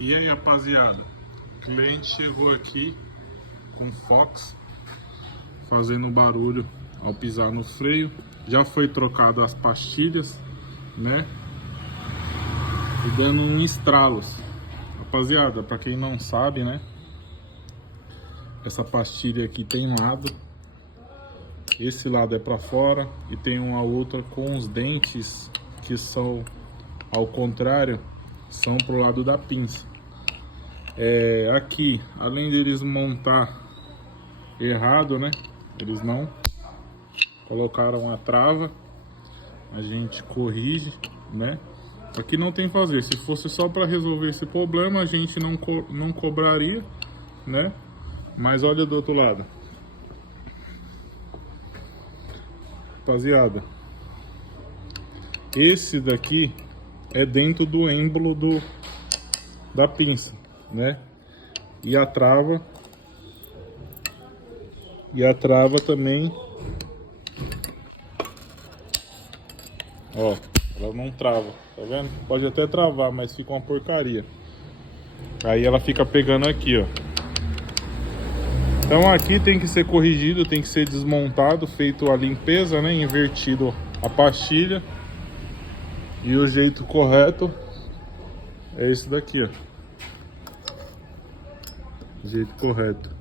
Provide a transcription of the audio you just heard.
E aí, rapaziada, o cliente chegou aqui com Fox fazendo barulho ao pisar no freio. Já foi trocado as pastilhas, né? E dando um estralos. Rapaziada, para quem não sabe, né? Essa pastilha aqui tem lado. Esse lado é para fora e tem uma outra com os dentes que são ao contrário, são pro lado da pinça. Aqui, além deles montar errado, né? Eles não colocaram a trava. A gente corrige, né? Aqui não tem fazer. Se fosse só para resolver esse problema, a gente não cobraria, né? Mas olha do outro lado. Rapaziada, esse daqui é dentro do êmbolo da pinça, né? E a trava também, ó, ela não trava, tá vendo? Pode até travar, mas fica uma porcaria. Aí ela fica pegando aqui, ó. Então aqui tem que ser corrigido, tem que ser desmontado, feito a limpeza, né? Invertido a pastilha. E o jeito correto é esse daqui, ó. Jeito correto.